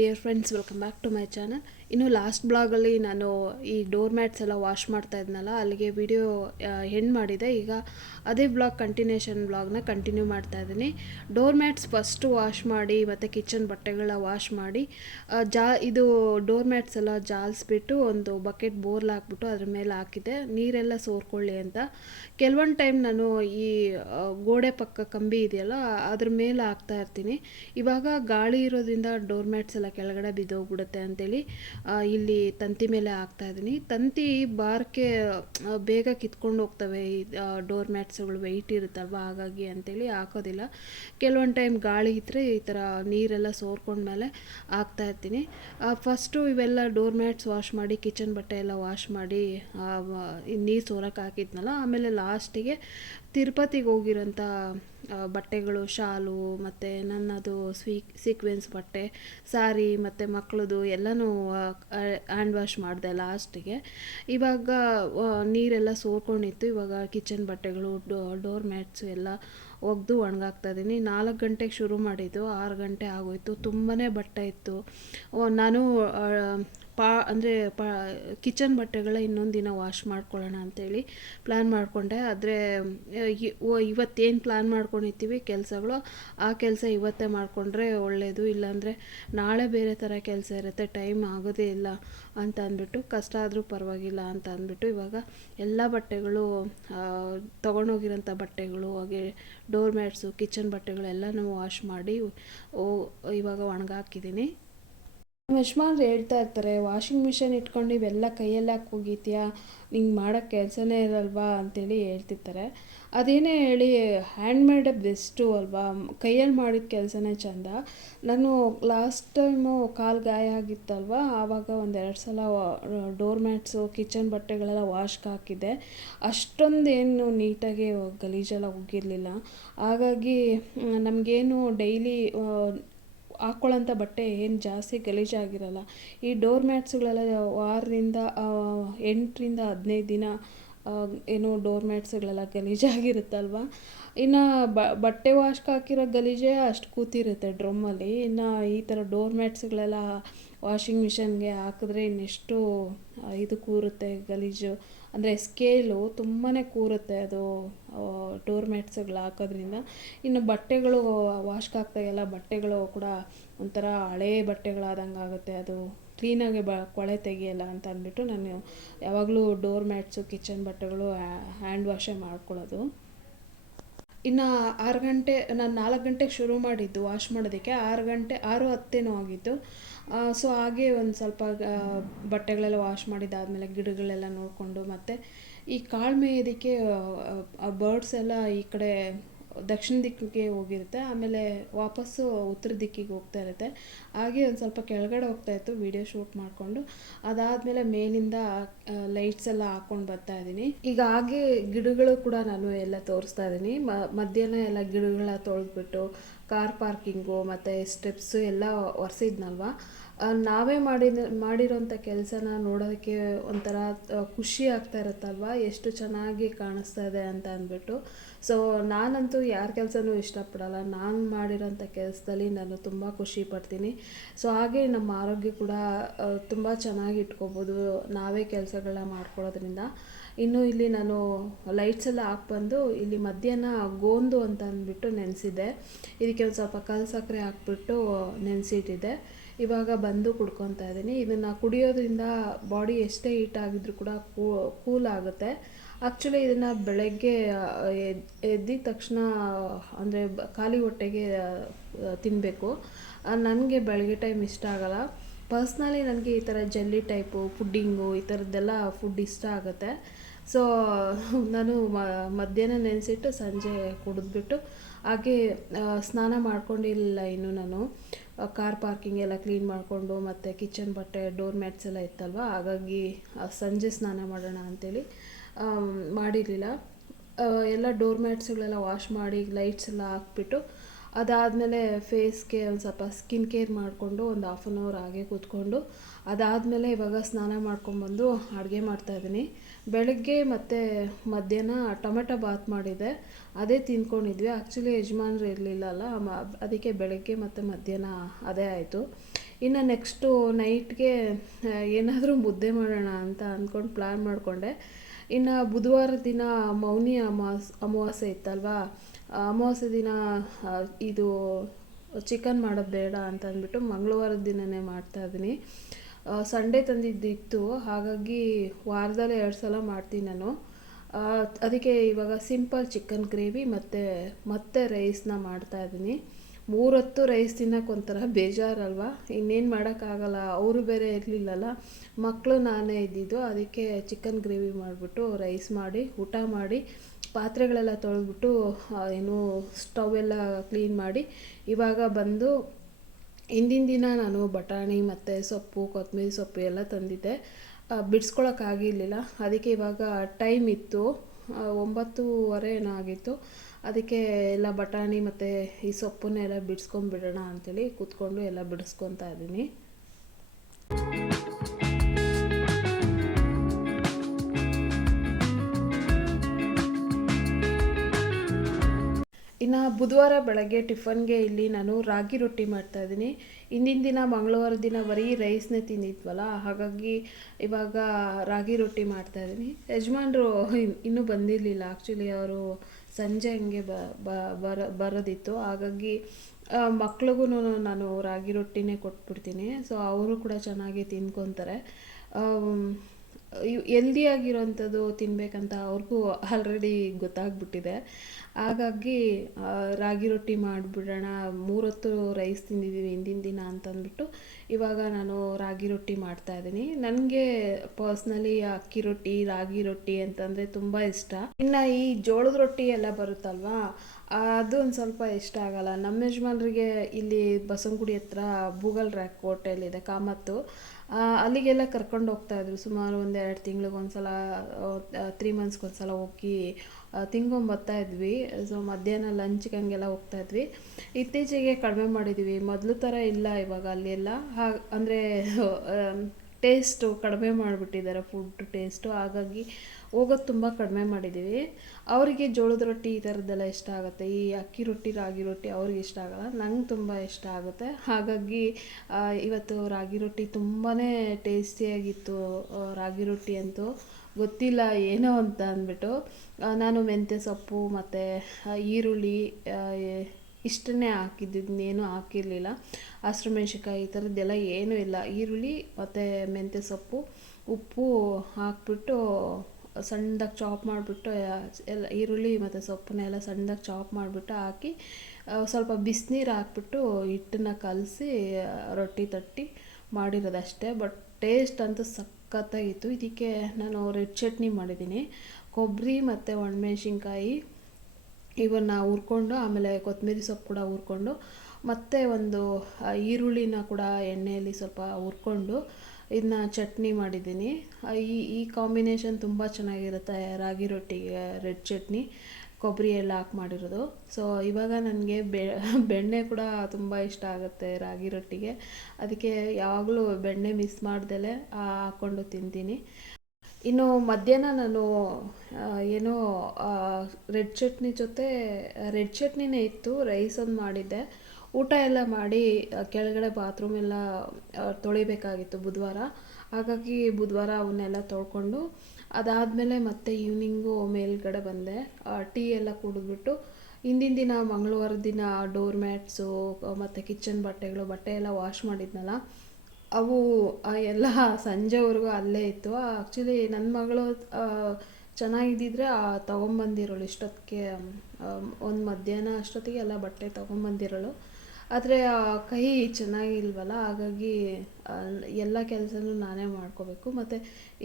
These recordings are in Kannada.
Dear friends welcome back to my channel ಇನ್ನು ಲಾಸ್ಟ್ ಬ್ಲಾಗಲ್ಲಿ ನಾನು ಈ ಡೋರ್ ಮ್ಯಾಟ್ಸ್ ಎಲ್ಲ ವಾಶ್ ಮಾಡ್ತಾ ಇದ್ನಲ್ಲ, ಅಲ್ಲಿಗೆ ವಿಡಿಯೋ ಎಂಡ್ ಮಾಡಿದೆ. ಈಗ ಅದೇ ಬ್ಲಾಗ್ ಕಂಟಿನ್ಯೂಷನ್ ಬ್ಲಾಗ್ನ ಕಂಟಿನ್ಯೂ ಮಾಡ್ತಾ ಇದ್ದೀನಿ. ಡೋರ್ ಮ್ಯಾಟ್ಸ್ ಫಸ್ಟು ವಾಶ್ ಮಾಡಿ, ಮತ್ತು ಕಿಚನ್ ಬಟ್ಟೆಗಳ ವಾಶ್ ಮಾಡಿ ಜಾ, ಇದು ಡೋರ್ ಮ್ಯಾಟ್ಸ್ ಎಲ್ಲ ಜಾಲಿಸ್ಬಿಟ್ಟು ಒಂದು ಬಕೆಟ್ ಬೋರ್ಲ್ ಹಾಕ್ಬಿಟ್ಟು ಅದ್ರ ಮೇಲೆ ಹಾಕಿದೆ. ನೀರೆಲ್ಲ ಸೋರ್ಕೊಳ್ಳಿ ಅಂತ. ಕೆಲವೊಂದು ಟೈಮ್ ನಾನು ಈ ಗೋಡೆ ಪಕ್ಕ ಕಂಬಿ ಇದೆಯಲ್ಲ, ಅದ್ರ ಮೇಲೆ ಹಾಕ್ತಾ ಇರ್ತೀನಿ. ಇವಾಗ ಗಾಳಿ ಇರೋದ್ರಿಂದ ಡೋರ್ ಮ್ಯಾಟ್ಸ್ ಎಲ್ಲ ಕೆಳಗಡೆ ಬಿದ್ದೋಗ್ಬಿಡುತ್ತೆ ಅಂತೇಳಿ ಇಲ್ಲಿ ತಂತಿ ಮೇಲೆ ಹಾಕ್ತಾ ಇದ್ದೀನಿ. ತಂತಿ ಬಾರ್ಕೆ ಬೇಗ ಕಿತ್ಕೊಂಡು ಹೋಗ್ತವೆ ಈ ಡೋರ್ ಮ್ಯಾಟ್ಸ್ಗಳು ವೆಯ್ಟ್ ಇರುತ್ತಲ್ವ? ಹಾಗಾಗಿ ಅಂತೇಳಿ ಹಾಕೋದಿಲ್ಲ. ಕೆಲವೊಂದು ಟೈಮ್ ಗಾಳಿ ಇದ್ದರೆ ಈ ಥರ ನೀರೆಲ್ಲ ಸೋರ್ಕೊಂಡ್ಮೇಲೆ ಹಾಕ್ತಾ ಇರ್ತೀನಿ. ಫಸ್ಟು ಇವೆಲ್ಲ ಡೋರ್ ಮ್ಯಾಟ್ಸ್ ವಾಶ್ ಮಾಡಿ ಕಿಚನ್ ಬಟ್ಟೆ ಎಲ್ಲ ವಾಶ್ ಮಾಡಿ ನೀರು ಸೋರಕ್ಕೆ ಹಾಕಿದ್ನಲ್ಲ, ಆಮೇಲೆ ಲಾಸ್ಟಿಗೆ ತಿರುಪತಿಗೆ ಹೋಗಿರೋಂಥ ಬಟ್ಟೆಗಳು, ಶಾಲು, ಮತ್ತು ನನ್ನದು ಸ್ವೀ ಸೀಕ್ವೆನ್ಸ್ ಬಟ್ಟೆ, ಸಾರಿ, ಮತ್ತು ಮಕ್ಕಳದು ಎಲ್ಲನೂ ಹ್ಯಾಂಡ್ ವಾಶ್ ಮಾಡಿದೆ ಲಾಸ್ಟಿಗೆ ಇವಾಗ ನೀರೆಲ್ಲ ಸೋರ್ಕೊಂಡಿತ್ತು ಇವಾಗ ಕಿಚನ್ ಬಟ್ಟೆಗಳು ಡೋರ್ ಮ್ಯಾಟ್ಸು ಎಲ್ಲ ಒಗೆದು ಒಣಗಾಕ್ತಾ ಇದ್ದೀನಿ ನಾಲ್ಕು ಗಂಟೆಗೆ ಶುರು ಮಾಡಿದ್ದು, ಆರು ಗಂಟೆ ಆಗೋಯ್ತು. ತುಂಬಾ ಬಟ್ಟೆ ಇತ್ತು. ನಾನು ಪಾ ಅಂದರೆ ಪಾ ಕಿಚನ್ ಬಟ್ಟೆಗಳ ಇನ್ನೊಂದು ದಿನ ವಾಶ್ ಮಾಡ್ಕೊಳ್ಳೋಣ ಅಂತೇಳಿ ಪ್ಲ್ಯಾನ್ ಮಾಡಿಕೊಂಡೆ. ಆದರೆ ಇವತ್ತೇನು ಪ್ಲ್ಯಾನ್ ಮಾಡ್ಕೊಂಡಿರ್ತೀವಿ ಕೆಲಸಗಳು, ಆ ಕೆಲಸ ಇವತ್ತೇ ಮಾಡಿಕೊಂಡ್ರೆ ಒಳ್ಳೆಯದು ಇಲ್ಲಾಂದರೆ ನಾಳೆ ಬೇರೆ ಥರ ಕೆಲಸ ಇರುತ್ತೆ, ಟೈಮ್ ಆಗೋದೇ ಇಲ್ಲ ಅಂತ ಅಂದ್ಬಿಟ್ಟು, ಕಷ್ಟ ಆದರೂ ಪರವಾಗಿಲ್ಲ ಅಂತ ಅಂದ್ಬಿಟ್ಟು ಇವಾಗ ಎಲ್ಲ ಬಟ್ಟೆಗಳು ತೊಗೊಂಡೋಗಿರೋಂಥ ಬಟ್ಟೆಗಳು, ಹಾಗೆ ಡೋರ್ ಮ್ಯಾಟ್ಸು ಕಿಚನ್ ಬಟ್ಟೆಗಳೆಲ್ಲ ನಾವು ವಾಶ್ ಮಾಡಿ, ಓ, ಇವಾಗ ಒಣಗಾಕಿದ್ದೀನಿ. ಯಜಮಾನ್ರು ಹೇಳ್ತಾ ಇರ್ತಾರೆ ವಾಷಿಂಗ್ ಮಿಷಿನ್ ಇಟ್ಕೊಂಡು ಇವೆಲ್ಲ ಕೈಯಲ್ಲಿ ಒಗಿತೀಯಾ ನಿಂಗೆ ಮಾಡೋಕ್ಕೆ ಕೆಲಸನೇ ಇರಲ್ವಾ? ಅಂತೇಳಿ ಹೇಳ್ತಿರ್ತಾರೆ. ಅದೇನೇ ಹೇಳಿ ಹ್ಯಾಂಡ್ಮೇಡ್ ಬೆಸ್ಟು ಅಲ್ವಾ? ಕೈಯಲ್ಲಿ ಮಾಡಿದ ಕೆಲಸನೇ ಚಂದ. ನಾನು ಲಾಸ್ಟ್ ಟೈಮು ಕಾಲು ಗಾಯ ಆಗಿತ್ತಲ್ವ? ಆವಾಗ ಒಂದೆರಡು ಸಲ ಡೋರ್ ಮ್ಯಾಟ್ಸು ಕಿಚನ್ ಬಟ್ಟೆಗಳೆಲ್ಲ ವಾಶ್ಗೆ ಹಾಕಿದ್ದೆ. ಅಷ್ಟೊಂದು ಏನು ನೀಟಾಗಿ ಗಲೀಜೆಲ್ಲ ಉಗ್ಗಿರಲಿಲ್ಲ. ಹಾಗಾಗಿ ನಮಗೇನು ಡೈಲಿ ಹಾಕ್ಕೊಳ್ಳೋಂಥ ಬಟ್ಟೆ ಏನು ಜಾಸ್ತಿ ಗಲೀಜಾಗಿರಲ್ಲ ಈ ಡೋರ್ ಮ್ಯಾಟ್ಸ್ಗಳೆಲ್ಲ ವಾರದಿಂದ ಎಂಟರಿಂದ ಹದಿನೈದು ದಿನ ಏನು ಡೋರ್ ಮ್ಯಾಟ್ಸ್ಗಳೆಲ್ಲ ಗಲೀಜಾಗಿರುತ್ತಲ್ವಾ ಇನ್ನು ಬಟ್ಟೆ ವಾಶ್ಗೆ ಹಾಕಿರೋ ಗಲೀಜೇ ಅಷ್ಟು ಕೂತಿರುತ್ತೆ ಡ್ರಮ್ಮಲ್ಲಿ. ಇನ್ನು ಈ ಥರ ಡೋರ್ ಮ್ಯಾಟ್ಸ್ಗಳೆಲ್ಲ ವಾಷಿಂಗ್ ಮಿಷನ್ಗೆ ಹಾಕಿದ್ರೆ ಇನ್ನೆಷ್ಟು ಇದು ಕೂರುತ್ತೆ ಗಲೀಜು. ಅಂದರೆ ಸ್ಕೇಲು ತುಂಬಾ ಕೂರುತ್ತೆ ಅದು ಡೋರ್ ಮ್ಯಾಟ್ಸ್ಗಳು ಹಾಕೋದ್ರಿಂದ. ಇನ್ನು ಬಟ್ಟೆಗಳು ವಾಶ್ಗೆ ಹಾಕ್ದಾಗೆಲ್ಲ ಬಟ್ಟೆಗಳು ಕೂಡ ಒಂಥರ ಹಳೇ ಬಟ್ಟೆಗಳಾದಂಗೆ ಆಗುತ್ತೆ. ಅದು ಕ್ಲೀನಾಗಿ ಬ, ಕೊಳೆ ತೆಗಿಯಲ್ಲ ಅಂತ ಅಂದ್ಬಿಟ್ಟು ನಾನು ಯಾವಾಗಲೂ ಡೋರ್ ಮ್ಯಾಟ್ಸು ಕಿಚನ್ ಬಟ್ಟೆಗಳು ಹ್ಯಾಂಡ್ ವಾಶೇ ಮಾಡ್ಕೊಳ್ಳೋದು. ಇನ್ನು ಆರು ಗಂಟೆ, ನಾನು ನಾಲ್ಕು ಗಂಟೆಗೆ ಶುರು ಮಾಡಿದ್ದು ವಾಶ್ ಮಾಡೋದಕ್ಕೆ ಆರು ಗಂಟೆ, ಆರು ಹತ್ತೇನೋ ಆಗಿತ್ತು ಸೊ ಹಾಗೆ ಒಂದು ಸ್ವಲ್ಪ ಬಟ್ಟೆಗಳೆಲ್ಲ ವಾಶ್ ಮಾಡಿದ್ದಾದಮೇಲೆ ಗಿಡಗಳೆಲ್ಲ ನೋಡಿಕೊಂಡು ಮತ್ತು ಈ ಕಾಳು ಮೇಯೋದಕ್ಕೆ ಬರ್ಡ್ಸ್ ಎಲ್ಲ ಈ ಕಡೆ ದಕ್ಷಿಣ ದಿಕ್ಕಿಗೆ ಹೋಗಿರುತ್ತೆ, ಆಮೇಲೆ ವಾಪಸ್ಸು ಉತ್ತರ ದಿಕ್ಕಿಗೆ ಹೋಗ್ತಾ ಇರುತ್ತೆ. ಹಾಗೆ ಒಂದು ಸ್ವಲ್ಪ ಕೆಳಗಡೆ ಹೋಗ್ತಾ ಇತ್ತು ವಿಡಿಯೋ ಶೂಟ್ ಮಾಡಿಕೊಂಡು. ಅದಾದಮೇಲೆ ಮೇಲಿಂದ ಲೈಟ್ಸ್ ಎಲ್ಲ ಹಾಕ್ಕೊಂಡು ಬರ್ತಾ ಇದ್ದೀನಿ. ಈಗ ಹಾಗೆ ಗಿಡಗಳು ಕೂಡ ನಾನು ಎಲ್ಲ ತೋರಿಸ್ತಾ ಇದ್ದೀನಿ. ಮಧ್ಯಾಹ್ನ ಎಲ್ಲ ಗಿಡಗಳ ತೊಳೆದ್ಬಿಟ್ಟು ಕಾರ್ ಪಾರ್ಕಿಂಗು ಮತ್ತು ಸ್ಟೆಪ್ಸು ಎಲ್ಲ ಒರೆಸಿದ್ನಲ್ವ? ನಾವೇ ಮಾಡಿದ, ಮಾಡಿರೋಂಥ ಕೆಲಸನ ನೋಡೋದಕ್ಕೆ ಒಂಥರ ಖುಷಿ ಆಗ್ತಾ ಇರುತ್ತಲ್ವ? ಎಷ್ಟು ಚೆನ್ನಾಗಿ ಕಾಣಿಸ್ತಾ ಇದೆ ಅಂತ ಅಂದ್ಬಿಟ್ಟು. ಸೊ ನಾನಂತೂ ಯಾರ ಕೆಲಸನೂ ಇಷ್ಟಪಡಲ್ಲ. ನಾನು ಮಾಡಿರೋಂಥ ಕೆಲಸದಲ್ಲಿ ನಾನು ತುಂಬ ಖುಷಿ ಪಡ್ತೀನಿ. ಸೊ ಹಾಗೆ ನಮ್ಮ ಆರೋಗ್ಯ ಕೂಡ ತುಂಬ ಚೆನ್ನಾಗಿ ಇಟ್ಕೋಬೋದು. ನಾವೇ ಕೆಲಸಗಳನ್ನ ಮಾಡ್ಕೊಳ್ಳೋದ್ರಿಂದ ಇನ್ನು ಇಲ್ಲಿ ನಾನು ಲೈಟ್ಸ್ ಎಲ್ಲ ಹಾಕ್ಬಂದು ಇಲ್ಲಿ ಮಧ್ಯಾಹ್ನ ಗೋಂದು ಅಂತ ಅಂದ್ಬಿಟ್ಟು ನೆನೆಸಿದ್ದೆ. ಇದಕ್ಕೆ ಒಂದು ಸ್ವಲ್ಪ ಕಲ್ಲು ಸಕ್ಕರೆ ಹಾಕ್ಬಿಟ್ಟು ನೆನೆಸಿಟ್ಟಿದ್ದೆ. ಇವಾಗ ಬಂದು ಕುಡ್ಕೊತಾ ಇದ್ದೀನಿ. ಇದನ್ನು ಕುಡಿಯೋದ್ರಿಂದ ಬಾಡಿ ಎಷ್ಟೇ ಹೀಟ್ ಆಗಿದ್ರೂ ಕೂಡ ಕೂಲ್ ಆಗುತ್ತೆ. ಆ್ಯಕ್ಚುಲಿ ಇದನ್ನು ಬೆಳಗ್ಗೆ ಎದ್ದಿದ ತಕ್ಷಣ, ಅಂದರೆ ಖಾಲಿ ಹೊಟ್ಟೆಗೆ ತಿನ್ನಬೇಕು ನನಗೆ ಬೆಳಗ್ಗೆ ಟೈಮ್ ಇಷ್ಟ ಆಗಲ್ಲ. ಪರ್ಸ್ನಲಿ ನನಗೆ ಈ ಥರ ಜಲ್ಲಿ ಟೈಪು ಪುಡ್ಡಿಂಗು ಈ ಥರದ್ದೆಲ್ಲ ಫುಡ್ ಇಷ್ಟ ಆಗುತ್ತೆ. ಸೊ ನಾನು ಮಧ್ಯಾಹ್ನ ನೆನೆಸಿಟ್ಟು ಸಂಜೆ ಕುಡಿದ್ಬಿಟ್ಟು ಹಾಗೆ ಸ್ನಾನ ಮಾಡ್ಕೊಂಡಿಲ್ಲ ಇನ್ನು ನಾನು. ಕಾರ್ ಪಾರ್ಕಿಂಗ್ ಎಲ್ಲ ಕ್ಲೀನ್ ಮಾಡಿಕೊಂಡು ಮತ್ತು ಕಿಚನ್ ಬಟ್ಟೆ ಡೋರ್ ಮ್ಯಾಟ್ಸ್ ಎಲ್ಲ ಇತ್ತಲ್ವ? ಹಾಗಾಗಿ ಸಂಜೆ ಸ್ನಾನ ಮಾಡೋಣ ಆಮ್, ಮಾಡಿರಲಿಲ್ಲ. ಎಲ್ಲ ಡೋರ್ ಮ್ಯಾಟ್ಸ್ಗಳೆಲ್ಲ ವಾಶ್ ಮಾಡಿ ಲೈಟ್ಸ್ ಎಲ್ಲ ಹಾಕ್ಬಿಟ್ಟು ಅದಾದಮೇಲೆ ಫೇಸ್ಗೆ ಒಂದು ಸ್ವಲ್ಪ ಸ್ಕಿನ್ ಕೇರ್ ಮಾಡಿಕೊಂಡು ಒಂದು ಹಾಫ್ ಆನ್ ಅವರ್ ಹಾಗೆ ಕೂತ್ಕೊಂಡು, ಅದಾದಮೇಲೆ ಇವಾಗ ಸ್ನಾನ ಮಾಡ್ಕೊಂಬಂದು ಅಡುಗೆ ಮಾಡ್ತಾಯಿದ್ದೀನಿ ಬೆಳಗ್ಗೆ ಮತ್ತು ಮಧ್ಯಾಹ್ನ ಟೊಮೆಟೊ ಬಾತ್ ಮಾಡಿದೆ. ಅದೇ ತಿಂದ್ಕೊಂಡಿದ್ವಿ. ಆ್ಯಕ್ಚುಲಿ ಯಜಮಾನ್ರು ಇರಲಿಲ್ಲಲ್ಲ ಅದಕ್ಕೆ ಬೆಳಗ್ಗೆ ಮತ್ತು ಮಧ್ಯಾಹ್ನ ಅದೇ ಆಯಿತು. ಇನ್ನು ನೆಕ್ಸ್ಟು ನೈಟ್ಗೆ ಏನಾದರೂ ಮುದ್ದೆ ಮಾಡೋಣ ಅಂತ ಅಂದ್ಕೊಂಡು ಪ್ಲ್ಯಾನ್ ಮಾಡಿಕೊಂಡೆ. ಇನ್ನು ಬುಧವಾರ ದಿನ ಮೌನಿ ಅಮಾಸ್, ಅಮಾವಾಸ್ಯೆ ಇತ್ತಲ್ವಾ ಅಮಾವಾಸ್ಯೆ ದಿನ ಇದು ಚಿಕನ್ ಮಾಡೋದು ಬೇಡ ಅಂತ ಅಂದ್ಬಿಟ್ಟು ಮಂಗಳವಾರದ ದಿನನೇ ಮಾಡ್ತಾಯಿದ್ದೀನಿ ಸಂಡೇ ತಂದಿದ್ದಿತ್ತು, ಹಾಗಾಗಿ ವಾರದಲ್ಲಿ ಎರಡು ಸಲ ಮಾಡ್ತೀನಿ ನಾನು. ಅದಕ್ಕೆ ಇವಾಗ ಸಿಂಪಲ್ ಚಿಕನ್ ಗ್ರೇವಿ ಮತ್ತು, ಮತ್ತೆ ರೈಸ್ನ ಮಾಡ್ತಾಯಿದ್ದೀನಿ ಮೂರೊತ್ತು ರೈಸ್ ತಿನ್ನೋಕೆ ಒಂಥರ ಬೇಜಾರಲ್ವಾ? ಇನ್ನೇನು ಮಾಡೋಕ್ಕಾಗಲ್ಲ, ಅವರು ಬೇರೆ ಇರಲಿಲ್ಲಲ್ಲ. ಮಕ್ಕಳು ನಾನೇ ಇದ್ದಿದ್ದು, ಅದಕ್ಕೆ ಚಿಕನ್ ಗ್ರೇವಿ ಮಾಡಿಬಿಟ್ಟು ರೈಸ್ ಮಾಡಿ, ಊಟ ಮಾಡಿ. ಪಾತ್ರೆಗಳೆಲ್ಲ ತೊಳೆದ್ಬಿಟ್ಟು ಏನು ಸ್ಟವ್ ಎಲ್ಲ ಕ್ಲೀನ್ ಮಾಡಿ ಇವಾಗ ಬಂದು ಹಿಂದಿನ ದಿನ ನಾನು ಬಟಾಣಿ ಮತ್ತು ಸೊಪ್ಪು ಕೊತ್ತಂಬರಿ ಸೊಪ್ಪು ಎಲ್ಲ ತಂದಿದ್ದೆ. ಬಿಡಿಸ್ಕೊಳಕ್ಕಾಗಿರಲಿಲ್ಲ ಅದಕ್ಕೆ ಇವಾಗ ಟೈಮ್ ಇತ್ತು. ಒಂಬತ್ತೂವರೆ ಏನೋ ಆಗಿತ್ತು. ಅದಕ್ಕೆ ಎಲ್ಲ ಬಟಾಣಿ ಮತ್ತು ಈ ಸೊಪ್ಪನ್ನೆಲ್ಲ ಬಿಡಿಸ್ಕೊಂಬಿಡೋಣ ಅಂಥೇಳಿ ಕೂತ್ಕೊಂಡು ಎಲ್ಲ ಬಿಡಿಸ್ಕೊತಾ ಇದ್ದೀನಿ. ಇನ್ನು ಬುಧವಾರ ಬೆಳಗ್ಗೆ ಟಿಫನ್ಗೆ ಇಲ್ಲಿ ನಾನು ರಾಗಿ ರೊಟ್ಟಿ ಮಾಡ್ತಾ ಇದ್ದೀನಿ. ಹಿಂದಿನ ದಿನ ಮಂಗಳವಾರ ದಿನ ಬರೀ ರೈಸ್ನೇ ತಿಂದಿದ್ವಲ್ಲ, ಹಾಗಾಗಿ ಇವಾಗ ರಾಗಿ ರೊಟ್ಟಿ ಮಾಡ್ತಾ ಇದ್ದೀನಿ. ಯಜಮಾನ್ರು ಇನ್- ಇನ್ನೂ ಬಂದಿರಲಿಲ್ಲ. ಆ್ಯಕ್ಚುಲಿ ಅವರು ಸಂಜೆ ಹಂಗೆ ಬರ, ಬರೋದಿತ್ತು. ಹಾಗಾಗಿ ಮಕ್ಳಿಗೂ ನಾನು ರಾಗಿ ರೊಟ್ಟಿನೇ ಕೊಟ್ಬಿಡ್ತೀನಿ. ಸೊ, ಅವರು ಕೂಡ ಚೆನ್ನಾಗಿ ತಿನ್ಕೊತಾರೆ ಎಲ್ದಿಯಾಗಿರೋವಂಥದ್ದು ತಿನ್ಬೇಕಂತ ಅವ್ರಿಗೂ ಆಲ್ರೆಡಿ ಗೊತ್ತಾಗ್ಬಿಟ್ಟಿದೆ. ಹಾಗಾಗಿ ರಾಗಿ ರೊಟ್ಟಿ ಮಾಡಿಬಿಡೋಣ. ಮೂರೊತ್ತು ರೈಸ್ ತಿಂದಿದ್ದೀವಿ ಹಿಂದಿನ ದಿನ ಅಂತಂದ್ಬಿಟ್ಟು ಇವಾಗ ನಾನು ರಾಗಿ ರೊಟ್ಟಿ ಮಾಡ್ತಾ ಇದ್ದೀನಿ. ನನಗೆ ಪರ್ಸ್ನಲಿ ಅಕ್ಕಿ ರೊಟ್ಟಿ, ರಾಗಿ ರೊಟ್ಟಿ ಅಂತಂದರೆ ತುಂಬ ಇಷ್ಟ. ಇನ್ನು ಈ ಜೋಳದ ರೊಟ್ಟಿ ಎಲ್ಲ ಬರುತ್ತಲ್ವಾ, ಅದು ಒಂದು ಸ್ವಲ್ಪ ಇಷ್ಟ ಆಗಲ್ಲ. ನಮ್ಮ ಯಜಮಾನ್ರಿಗೆ ಇಲ್ಲಿ ಬಸವನಗುಡಿ ಹತ್ರ ಬೂಗಲ್ ರ್ಯಾಕ್ ಹೋಟೆಲ್ ಇದೆ, ಕಾಮತ್ತು. ಅಲ್ಲಿಗೆಲ್ಲ ಕರ್ಕೊಂಡು ಹೋಗ್ತಾ ಇದ್ರು. ಸುಮಾರು ಒಂದು ಎರಡು ತಿಂಗ್ಳಿಗೆ ಒಂದ್ಸಲ ತ್ರೀ ಮಂತ್ಸ್ಗೆ ಒಂದ್ಸಲ ಹೋಗಿ ತಿನ್ಕೊಂಬರ್ತಾ ಇದ್ವಿ. ಸೊ ಮಧ್ಯಾಹ್ನ ಲಂಚ್ಗೆ ಹೋಗ್ತಾ ಇದ್ವಿ. ಇತ್ತೀಚೆಗೆ ಕಡಿಮೆ ಮಾಡಿದ್ದೀವಿ ಮೊದಲು ಥರ ಇಲ್ಲ ಇವಾಗ ಅಲ್ಲೆಲ್ಲ. ಹಾ, ಅಂದರೆ ಟೇಸ್ಟು ಕಡಿಮೆ ಮಾಡಿಬಿಟ್ಟಿದ್ದಾರೆ. ಫುಡ್ ಟೇಸ್ಟು ಹಾಗಾಗಿ ಹೋಗೋದು ತುಂಬ ಕಡಿಮೆ ಮಾಡಿದ್ದೀವಿ. ಅವರಿಗೆ ಜೋಳದ ರೊಟ್ಟಿ ಈ ಥರದ್ದೆಲ್ಲ ಇಷ್ಟ ಆಗುತ್ತೆ. ಈ ಅಕ್ಕಿ ರೊಟ್ಟಿ, ರಾಗಿ ರೊಟ್ಟಿ ಅವ್ರಿಗೆ ಇಷ್ಟ ಆಗಲ್ಲ. ನಂಗೆ ತುಂಬ ಇಷ್ಟ ಆಗುತ್ತೆ. ಹಾಗಾಗಿ ಇವತ್ತು ರಾಗಿ ರೊಟ್ಟಿ ತುಂಬಾ ಟೇಸ್ಟಿಯಾಗಿತ್ತು ರಾಗಿ ರೊಟ್ಟಿ ಅಂತೂ. ಗೊತ್ತಿಲ್ಲ ಏನೋ ಅಂತ ಅಂದ್ಬಿಟ್ಟು ನಾನು ಮೆಂತ್ಯ ಸೊಪ್ಪು ಮತ್ತು ಈರುಳ್ಳಿ ಇಷ್ಟನ್ನೇ ಹಾಕಿದ್ದು ಇನ್ನೇನು ಹಾಕಿರಲಿಲ್ಲ. ಹಸಿರು ಮೆಣಸಿಕಾಯಿ ಈ ಥರದ್ದೆಲ್ಲ ಏನೂ ಇಲ್ಲ. ಈರುಳ್ಳಿ ಮತ್ತು ಮೆಂತ್ಯ ಸೊಪ್ಪು, ಉಪ್ಪು ಹಾಕ್ಬಿಟ್ಟು ಸಣ್ಣದಾಗಿ ಚಾಪ್ ಮಾಡಿಬಿಟ್ಟು ಎಲ್ಲ ಈರುಳ್ಳಿ ಮತ್ತು ಸೊಪ್ಪನ್ನೆಲ್ಲ ಸಣ್ಣದಾಗಿ ಚಾಪ್ ಮಾಡಿಬಿಟ್ಟು ಹಾಕಿ ಸ್ವಲ್ಪ ಬಿಸಿನೀರು ಹಾಕ್ಬಿಟ್ಟು ಹಿಟ್ಟನ್ನ ಕಲಸಿ ರೊಟ್ಟಿ ತಟ್ಟಿ ಮಾಡಿರೋದಷ್ಟೇ. ಬಟ್ ಟೇಸ್ಟ್ ಅಂತೂ ಸಖತ್ತಾಗಿತ್ತು. ಇದಕ್ಕೆ ನಾನು ರೆಡ್ ಚಟ್ನಿ ಮಾಡಿದ್ದೀನಿ. ಕೊಬ್ಬರಿ ಮತ್ತು ಒಣಮೆಣ್ಸಿನ್ಕಾಯಿ ಇವನ್ನ ಹುರ್ಕೊಂಡು, ಆಮೇಲೆ ಕೊತ್ತಂಬರಿ ಸೊಪ್ಪು ಕೂಡ ಹುರ್ಕೊಂಡು, ಮತ್ತೆ ಒಂದು ಈರುಳ್ಳಿನ ಕೂಡ ಎಣ್ಣೆಯಲ್ಲಿ ಸ್ವಲ್ಪ ಹುರ್ಕೊಂಡು ಇದನ್ನ ಚಟ್ನಿ ಮಾಡಿದ್ದೀನಿ. ಈ ಈ ಕಾಂಬಿನೇಷನ್ ತುಂಬ ಚೆನ್ನಾಗಿರುತ್ತೆ ರಾಗಿ ರೊಟ್ಟಿಗೆ ರೆಡ್ ಚಟ್ನಿ, ಕೊಬ್ಬರಿ ಎಲ್ಲ ಹಾಕಿ ಮಾಡಿರೋದು. ಸೊ ಇವಾಗ ನನಗೆ ಬೆಣ್ಣೆ ಕೂಡ ತುಂಬ ಇಷ್ಟ ಆಗುತ್ತೆ ರಾಗಿ ರೊಟ್ಟಿಗೆ. ಅದಕ್ಕೆ ಯಾವಾಗಲೂ ಬೆಣ್ಣೆ ಮಿಸ್ ಮಾಡ್ದಲೇ ಹಾಕ್ಕೊಂಡು ತಿಂತೀನಿ. ಇನ್ನು ಮಧ್ಯಾಹ್ನ ನಾನು ಏನೋ ರೆಡ್ ಚಟ್ನಿ ಜೊತೆ ರೆಡ್ ಚಟ್ನಿನೇ ಇತ್ತು ರೈಸ್ ಒಂದು ಮಾಡಿದ್ದೆ. ಊಟ ಎಲ್ಲ ಮಾಡಿ ಕೆಳಗಡೆ ಬಾತ್ರೂಮ್ ಎಲ್ಲ ತೊಳಿಬೇಕಾಗಿತ್ತು ಬುಧವಾರ. ಹಾಗಾಗಿ ಬುಧವಾರ ಅವನ್ನೆಲ್ಲ ತೊಳ್ಕೊಂಡು, ಅದಾದಮೇಲೆ ಮತ್ತೆ ಈವ್ನಿಂಗು ಮೇಲ್ಗಡೆ ಬಂದೆ. ಟೀ ಎಲ್ಲ ಕುಡಿದ್ಬಿಟ್ಟು, ಹಿಂದಿನ ದಿನ ಮಂಗಳವಾರ ದಿನ ಡೋರ್ ಮ್ಯಾಟ್ಸು ಮತ್ತು ಕಿಚನ್ ಬಟ್ಟೆಗಳು, ಬಟ್ಟೆ ಎಲ್ಲ ವಾಶ್ ಮಾಡಿದ್ನಲ್ಲ, ಅವು ಎಲ್ಲ ಸಂಜೆವರೆಗೂ ಅಲ್ಲೇ ಇತ್ತು. ಆ್ಯಕ್ಚುಲಿ ನನ್ನ ಮಗಳು ಚೆನ್ನಾಗಿದ್ದಿದ್ರೆ ತೊಗೊಂಬಂದಿರೋಳು ಇಷ್ಟೊತ್ತಿಗೆ ಒಂದು ಮಧ್ಯಾಹ್ನ ಅಷ್ಟೊತ್ತಿಗೆ ಎಲ್ಲ ಬಟ್ಟೆ ತೊಗೊಂಬಂದಿರೋಳು. ಆದರೆ ಕೈ ಚೆನ್ನಾಗಿಲ್ವಲ್ಲ, ಹಾಗಾಗಿ ಎಲ್ಲ ಕೆಲಸನೂ ನಾನೇ ಮಾಡ್ಕೋಬೇಕು. ಮತ್ತು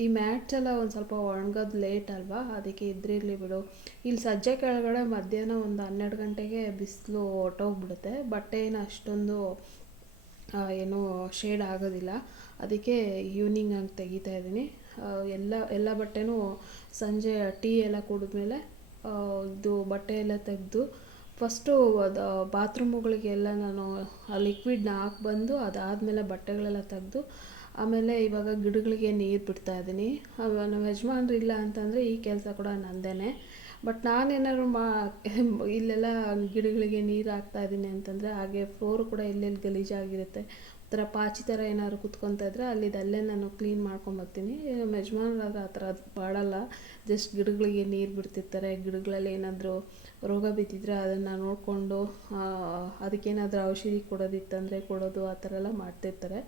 ಈ ಮ್ಯಾಟ್ಸ್ ಎಲ್ಲ ಒಂದು ಸ್ವಲ್ಪ ಒಣಗೋದು ಲೇಟ್ ಅಲ್ವಾ, ಅದಕ್ಕೆ ಇದ್ರಿರಲಿ ಬಿಡು. ಇಲ್ಲಿ ಸಜ್ಜೆ ಕೆಳಗಡೆ ಮಧ್ಯಾಹ್ನ ಒಂದು ಹನ್ನೆರಡು ಗಂಟೆಗೆ ಬಿಸಿಲು ಹೊಟ್ಟೋಗ್ಬಿಡುತ್ತೆ ಬಟ್ಟೆ ಏನು ಅಷ್ಟೊಂದು ಏನು ಶೇಡ್ ಆಗೋದಿಲ್ಲ. ಅದಕ್ಕೆ ಈವ್ನಿಂಗ್ ಹಂಗೆ ತೆಗಿತಾ ಇದ್ದೀನಿ. ಎಲ್ಲ ಎಲ್ಲ ಬಟ್ಟೆನೂ ಸಂಜೆ ಟೀ ಎಲ್ಲ ಕುಡಿದ್ಮೇಲೆ ಇದು ಬಟ್ಟೆ ಎಲ್ಲ ತೆಗೆದು ಫಸ್ಟು ಅದು ಬಾತ್ರೂಮುಗಳಿಗೆಲ್ಲ ನಾನು ಆ ಲಿಕ್ವಿಡ್ನ ಹಾಕ್ಬಂದು ಅದಾದಮೇಲೆ ಬಟ್ಟೆಗಳೆಲ್ಲ ತೆಗೆದು ಆಮೇಲೆ ಇವಾಗ ಗಿಡಗಳಿಗೆ ನೀರು ಬಿಡ್ತಾ ಇದ್ದೀನಿ. ನಮ್ಮ ಯಜಮಾನ್ರು ಇಲ್ಲ ಅಂತಂದರೆ ಈ ಕೆಲಸ ಕೂಡ ನಂದೇನೆ. ಬಟ್ ನಾನೇನಾದ್ರು ಮಾ ಇಲ್ಲೆಲ್ಲ ಗಿಡಗಳಿಗೆ ನೀರು ಹಾಕ್ತಾ ಇದ್ದೀನಿ ಅಂತಂದರೆ ಹಾಗೆ ಫ್ಲೋರ್ ಕೂಡ ಎಲ್ಲೆಲ್ಲಿ ಗಲೀಜಾಗಿರುತ್ತೆ. ಥರ ಪಾಚಿ ಥರ ಏನಾದ್ರು ಕುತ್ಕೊತಾ ಇದ್ದರೆ ಅಲ್ಲಿದಲ್ಲೇ ಅಲ್ಲೇ ನಾನು ಕ್ಲೀನ್ ಮಾಡ್ಕೊಂಬರ್ತೀನಿ ಯಜಮಾನ್ರಾದ್ರೆ ಆ ಥರ ಮಾಡಲ್ಲ ಜಸ್ಟ್ ಗಿಡಗಳಿಗೆ ನೀರು ಬಿಡ್ತಿರ್ತಾರೆ. ಗಿಡಗಳಲ್ಲಿ ಏನಾದರೂ ರೋಗ ಬಿದ್ದಿದ್ರೆ ಅದನ್ನು ನೋಡಿಕೊಂಡು ಅದಕ್ಕೇನಾದರೂ ಔಷಧಿ ಕೊಡೋದಿತ್ತಂದರೆ ಕೊಡೋದು ಆ ಥರ ಎಲ್ಲ ಮಾಡ್ತಿರ್ತಾರೆ.